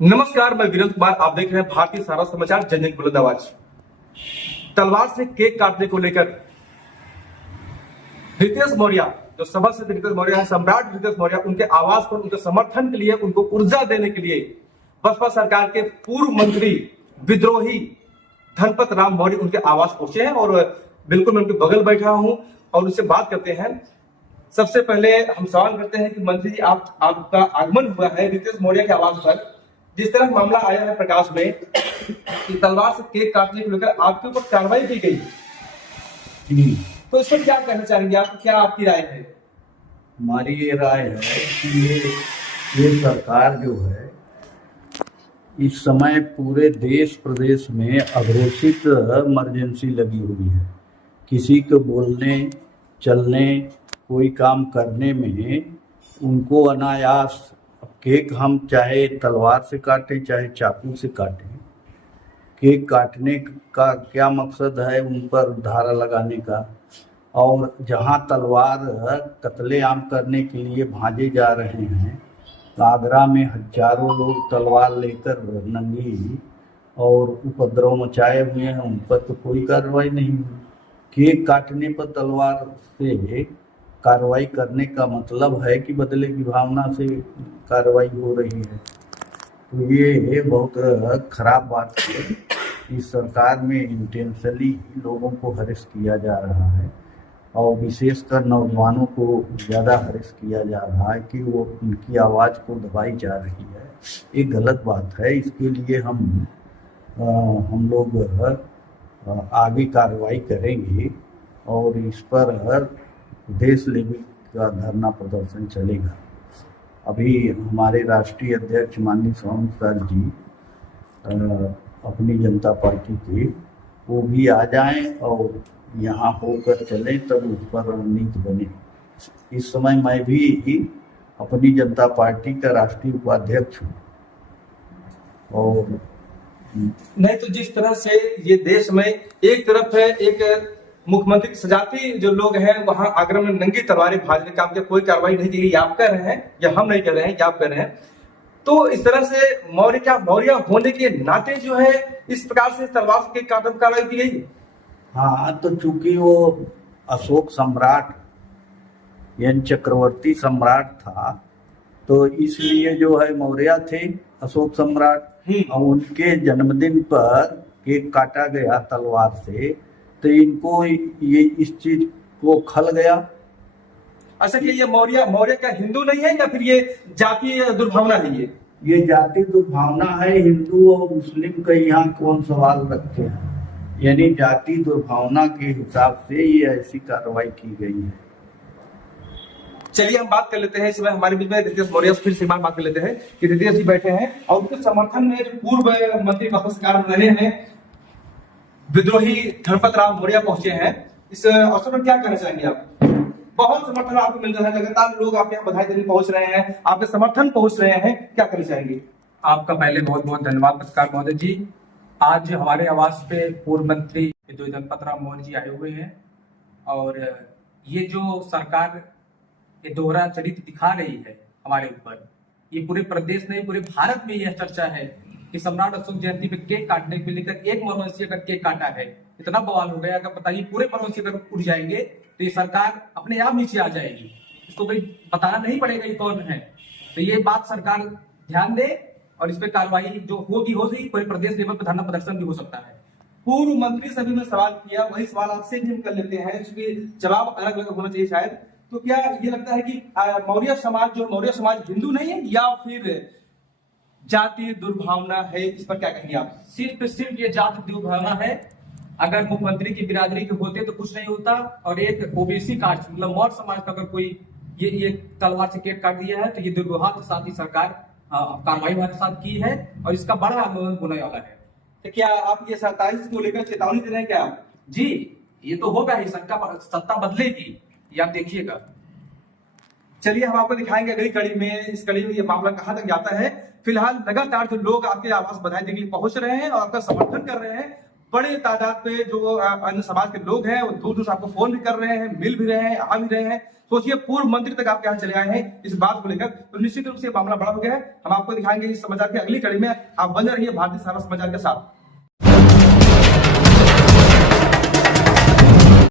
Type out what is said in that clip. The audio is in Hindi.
नमस्कार, मैं वीरेंद्र कुमार। आप देख रहे हैं भारतीय सारा समाचार जन जन की बुलंद आवाज। तलवार से केक काटने को लेकर रितेश मौर्य, जो सभा से रितेश मौर्य है, सम्राट रितेश मौर्य, उनके आवाज पर, उनके समर्थन के लिए, उनको ऊर्जा देने के लिए बसपा सरकार के पूर्व मंत्री विद्रोही धनपत राम मौर्य उनके आवास पहुंचे हैं और बिल्कुल मैं उनके बगल बैठा हूं और उनसे बात करते हैं। सबसे पहले हम सवाल करते हैं कि मंत्री जी, आपका आगमन हुआ है रितेश मौर्य के आवास पर। जिस तरह मामला आया है प्रकाश में कि तलवार से केक काटने को लेकर आपके ऊपर कार्रवाई की गई, तो इस पर क्या कहना चाहेंगे आप? क्या आपकी राय है? हमारी ये राय है कि ये सरकार जो है इस समय पूरे देश प्रदेश में अघोषित इमरजेंसी लगी हुई है। किसी को बोलने चलने कोई काम करने में उनको अनायास केक, हम चाहे तलवार से काटें चाहे चाकू से काटें, केक काटने का क्या मकसद है? उन पर धारा लगाने का। और जहां तलवार कत्लेआम करने के लिए भांजे जा रहे हैं, तो आगरा में हजारों लोग तलवार लेकर नंगी और उपद्रव मचाए हुए हैं, उन पर तो कोई कार्रवाई नहीं हुई। केक काटने पर तलवार से कार्रवाई करने का मतलब है कि बदले की भावना से कार्रवाई हो रही है। तो ये बहुत खराब बात है। इस सरकार में इंटेंशनली लोगों को हरेस किया जा रहा है और विशेषकर नौजवानों को ज़्यादा हरेस किया जा रहा है कि वो उनकी आवाज़ को दबाई जा रही है। ये गलत बात है। इसके लिए हम लोग आगे कार्रवाई करेंगे और इस पर देश लेवल का धरना प्रदर्शन चलेगा। अभी हमारे राष्ट्रीय अध्यक्ष माननीय सोम सर जी अपनी जनता पार्टी के, वो भी आ जाएं और यहाँ होकर चलें, तब उस पर रणनीति बने। इस समय मैं भी अपनी जनता पार्टी का राष्ट्रीय उपाध्यक्ष हूँ और नहीं तो जिस तरह से ये देश में एक तरफ है, एक मुख्यमंत्री की सजाती जो लोग हैं वहां आगरा में नंगी तलवारें भाजने का कोई कार्रवाई नहीं की गई, आप कह रहे हैं या हम नहीं कह रहे हैं, या आप कह रहे हैं। तो इस तरह से मौर्य होने के नाते जो है इस प्रकार से तलवार से कार्रवाई की गई। हाँ, तो चूंकि वो अशोक सम्राट यानी चक्रवर्ती सम्राट था, तो इसलिए जो है मौर्य थे अशोक सम्राट, और उनके जन्मदिन पर केक काटा गया तलवार से, तो इनको ये इस चीज को खल गया। अच्छा, कि ये मौर्य का हिंदू नहीं है या फिर ये जातीय दुर्भावना है? ये जाति दुर्भावना है। हिंदू और मुस्लिम का यहाँ कौन सवाल रखते हैं? यानी जाति दुर्भावना के हिसाब से ये ऐसी कार्रवाई की गई है। चलिए हम बात कर लेते हैं इस समय हमारे बीच में रितेश मौर्य से फिर से बात कर लेते हैं कि रितेश जी बैठे हैं और उनके समर्थन में पूर्व मंत्री बसपा सरकार रहे हैं विद्रोही धनपत राम मौर्य पहुंचे हैं। इस अवसर पर क्या कहना चाहेंगे आप? बहुत समर्थन आपको मिल रहा है, लगातार लोग आपके यहाँ बधाई देने पहुंच रहे हैं, आपके समर्थन पहुंच रहे हैं, क्या कहना चाहेंगे? आपका पहले बहुत बहुत धन्यवाद पत्रकार महोदय जी। आज हमारे आवास पे पूर्व मंत्री विद्रोही धनपत राम मौर्य जी आए हुए हैं और ये जो सरकार ये दोहरा चरित्र दिखा रही है हमारे ऊपर, ये पूरे प्रदेश नहीं पूरे भारत में यह चर्चा है कि सम्राट अशोक जयंती पे केक काटने को लेकर एक मरवंशी अगर केक काटा है, इतना बवाल हो गया। अगर बताइए पूरे मरवंशी अगर उड़ जाएंगे तो ये सरकार अपने आप नीचे आ जाएगी, इसको कोई बताना नहीं पड़ेगा ये कौन है। तो ये बात सरकार ध्यान दे और इस पर कार्रवाई जो होगी पूरे प्रदेश लेवल पर धरना प्रदर्शन भी हो सकता है। पूर्व मंत्री से भी मैं सवाल किया, वही सवाल आपसे भी हम कर लेते हैं, क्योंकि जवाब अलग अलग होना चाहिए शायद। तो क्या ये लगता है कि मौर्य समाज हिंदू नहीं है या फिर जातीय दुर्भावना है? इस पर क्या कहेंगे आप? सिर्फ ये जाति दुर्भावना है। अगर मुख्यमंत्री की बिरादरी के होते तो कुछ नहीं होता, और एक ओबीसी कास्ट मतलब मौर्य समाज का अगर कोई ये तलवार से केक काट दिया है तो ये दुर्व्यवहार के साथ ही सरकार कार्रवाई हमारे साथ की है और इसका बड़ा आंदोलन होने वाला है। तो क्या आप ये 47 को लेकर चेतावनी दे रहे हैं क्या आप? जी, ये तो होगा ही, सत्ता बदलेगी, ये आप देखिएगा। चलिए हम आपको दिखाएंगे अगली कड़ी में, इस कड़ी में ये मामला कहां तक जाता है। फिलहाल लगातार जो लोग आपके आवास बधाई देने के लिए पहुंच रहे हैं और आपका समर्थन कर रहे हैं, बड़े तादाद पे जो अन्य समाज के लोग हैं वो दूर दूर से आपको फोन भी कर रहे हैं, मिल भी रहे हैं, आ भी रहे हैं। सोचिए पूर्व मंत्री तक आपके यहाँ चले आए हैं इस बात को लेकर, तो निश्चित रूप से ये मामला बड़ा हो गया है। हम आपको दिखाएंगे इस समाचार की अगली कड़ी में। आप बने रहिए भारतीय समाचार के साथ।